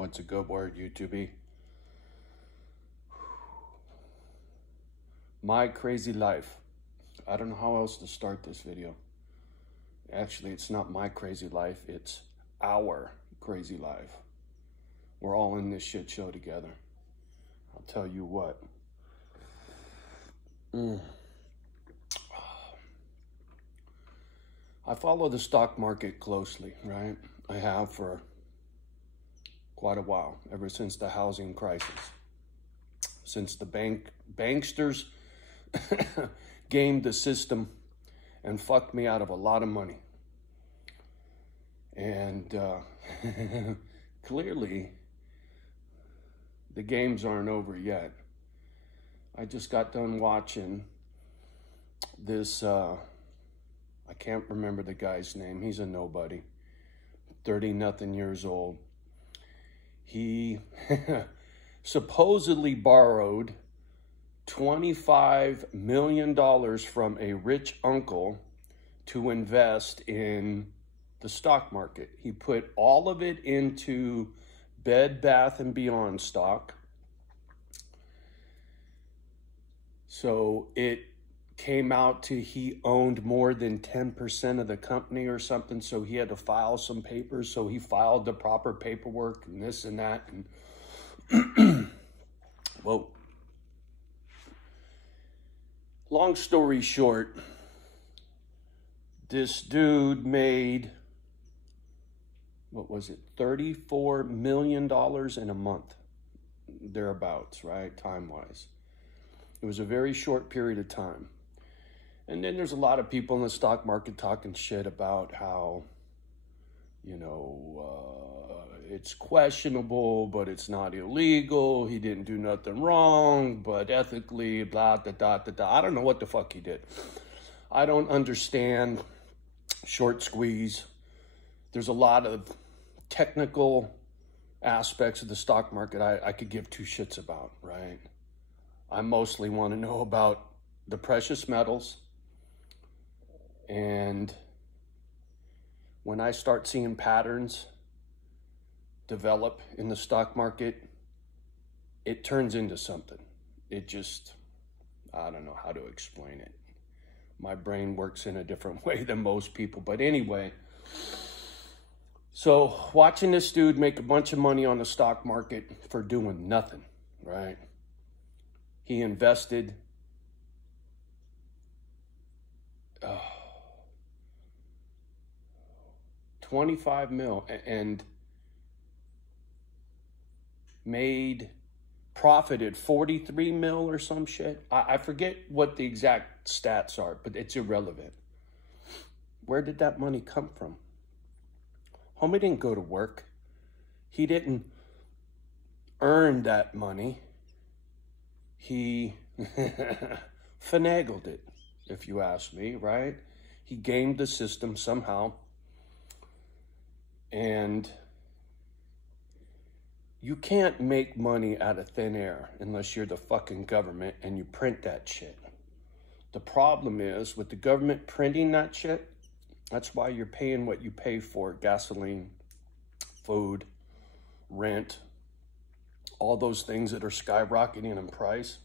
What's a good word, YouTube? My crazy life. I don't know how else to start this video. Actually, it's not my crazy life, it's our crazy life. We're all in this shit show together. I'll tell you what. I follow the stock market closely, right? I have for quite a while, ever since the housing crisis. Since the banksters gamed the system and fucked me out of a lot of money. And clearly, the games aren't over yet. I just got done watching this, I can't remember the guy's name. He's a nobody, 30-nothing years old. He supposedly borrowed $25 million from a rich uncle to invest in the stock market. He put all of it into Bed Bath & Beyond stock. So it came out to he owned more than 10% of the company or something. So he had to file some papers. So he filed the proper paperwork and this and that. And well, long story short, this dude made, what was it, $34 million in a month, thereabouts, right, time-wise. It was a very short period of time. And then there's a lot of people in the stock market talking shit about how, you know, it's questionable, but it's not illegal. He didn't do nothing wrong, but ethically, blah, da, da, da, da. I don't know what the fuck he did. I don't understand short squeeze. There's a lot of technical aspects of the stock market I could give two shits about, right? I mostly want to know about the precious metals. And when I start seeing patterns develop in the stock market, it turns into something. It just, I don't know how to explain it. My brain works in a different way than most people. But anyway, so watching this dude make a bunch of money on the stock market for doing nothing, right? He invested $25 million and profited $43 million or some shit. I forget what the exact stats are, but it's irrelevant. Where did that money come from? Homie didn't go to work. He didn't earn that money. He finagled it, if you ask me, right? He gamed the system somehow. And you can't make money out of thin air unless you're the fucking government and you print that shit. The problem is with the government printing that shit, that's why you're paying what you pay for: gasoline, food, rent, all those things that are skyrocketing in price.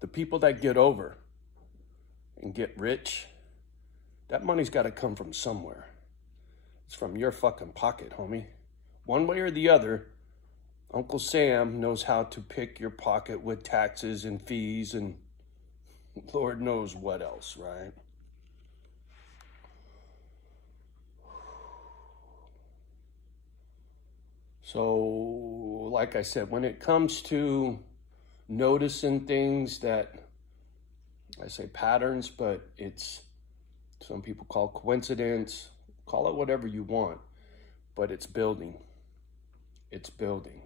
The people that get over and get rich, that money's got to come from somewhere. It's from your fucking pocket, homie. One way or the other, Uncle Sam knows how to pick your pocket with taxes and fees and Lord knows what else, right? So, like I said, when it comes to noticing things that, I say patterns, but it's, some people call coincidence, call it whatever you want, but it's building. It's building,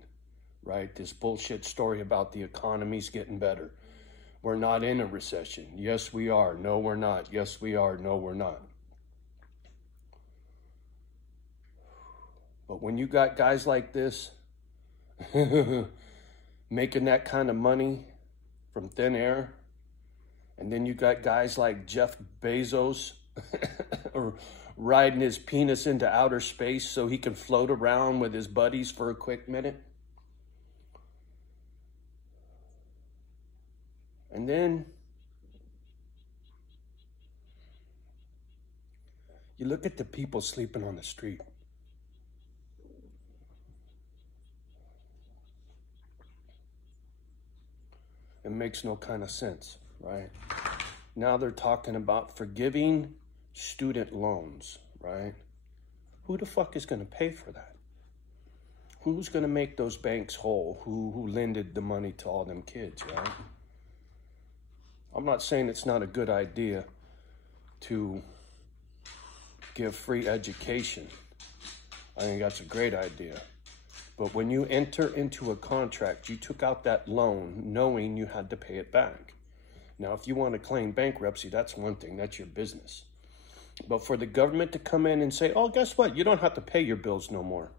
right? This bullshit story about the economy's getting better. We're not in a recession. Yes, we are. No, we're not. Yes, we are. No, we're not. But when you got guys like this making that kind of money from thin air, and then you got guys like Jeff Bezos or riding his penis into outer space so he can float around with his buddies for a quick minute. And then you look at the people sleeping on the street. It makes no kind of sense, right? Now they're talking about forgiving student loans, right? Who the fuck is going to pay for that? Who's going to make those banks whole who lended the money to all them kids, right? I'm not saying it's not a good idea to give free education. I think that's a great idea. But when you enter into a contract, you took out that loan knowing you had to pay it back. Now, if you want to claim bankruptcy, that's one thing. That's your business. But for the government to come in and say, oh, guess what? You don't have to pay your bills no more.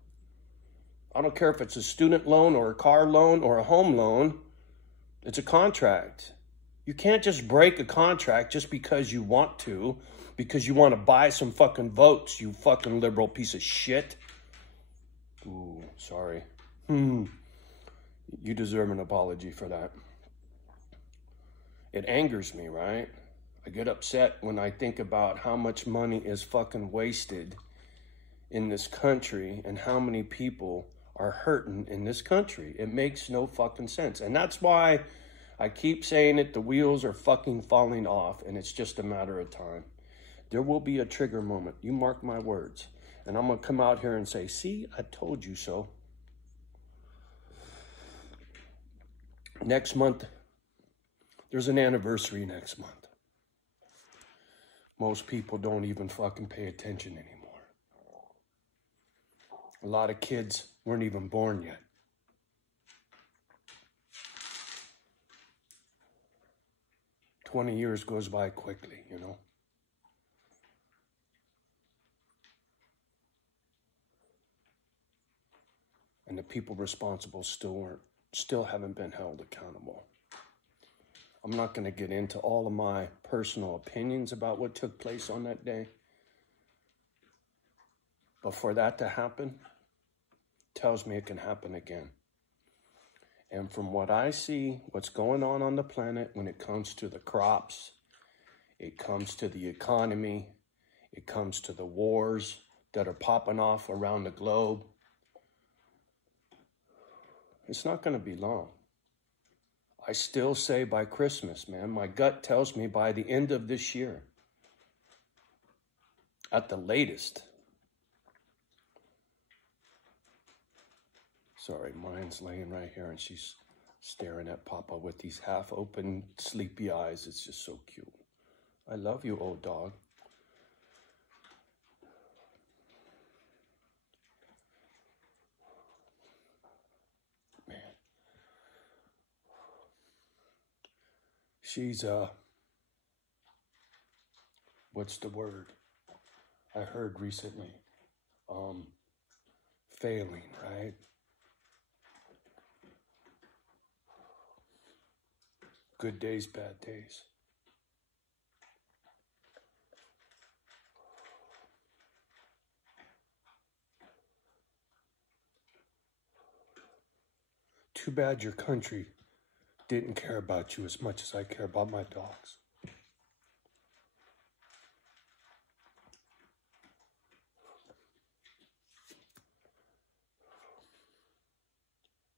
I don't care if it's a student loan or a car loan or a home loan. It's a contract. You can't just break a contract just because you want to, because you want to buy some fucking votes, you fucking liberal piece of shit. Ooh, sorry. You deserve an apology for that. It angers me, right? I get upset when I think about how much money is fucking wasted in this country and how many people are hurting in this country. It makes no fucking sense. And that's why I keep saying it, the wheels are fucking falling off, and it's just a matter of time. There will be a trigger moment. You mark my words. And I'm going to come out here and say, see, I told you so. Next month, there's an anniversary next month. Most people don't even fucking pay attention anymore. A lot of kids weren't even born yet. "20 years goes by quickly, you know. And the people responsible still haven't been held accountable. I'm not going to get into all of my personal opinions about what took place on that day. But for that to happen, tells me it can happen again. And from what I see, what's going on the planet when it comes to the crops, it comes to the economy, it comes to the wars that are popping off around the globe, it's not going to be long. I still say by Christmas, man. My gut tells me by the end of this year. At the latest. Sorry, mine's laying right here and she's staring at Papa with these half-open, sleepy eyes. It's just so cute. I love you, old dog. She's, what's the word I heard recently? Failing, right? Good days, bad days. Too bad your country didn't care about you as much as I care about my dogs.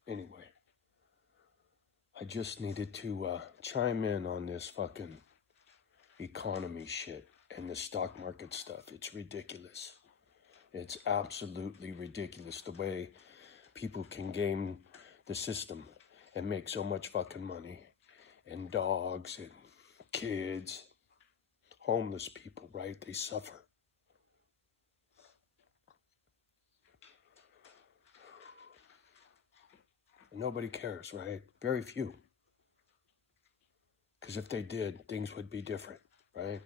Anyway, I just needed to chime in on this fucking economy shit and the stock market stuff. It's ridiculous. It's absolutely ridiculous the way people can game the system and make so much fucking money. And dogs and kids, homeless people, right? They suffer. Nobody cares, right? Very few. Because if they did, things would be different, right?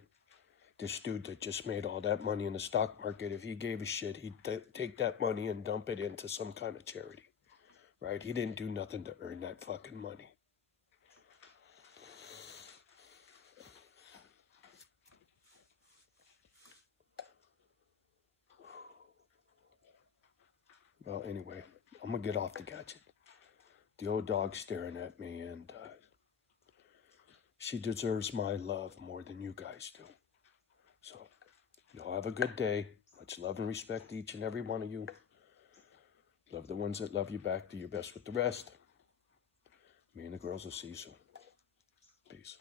This dude that just made all that money in the stock market, if he gave a shit, he'd take that money and dump it into some kind of charity, right? He didn't do nothing to earn that fucking money. Well, anyway, I'm going to get off the gadget. The old dog's staring at me, and she deserves my love more than you guys do. So, y'all have a good day. Much love and respect to each and every one of you. Love the ones that love you back. Do your best with the rest. Me and the girls will see you soon. Peace.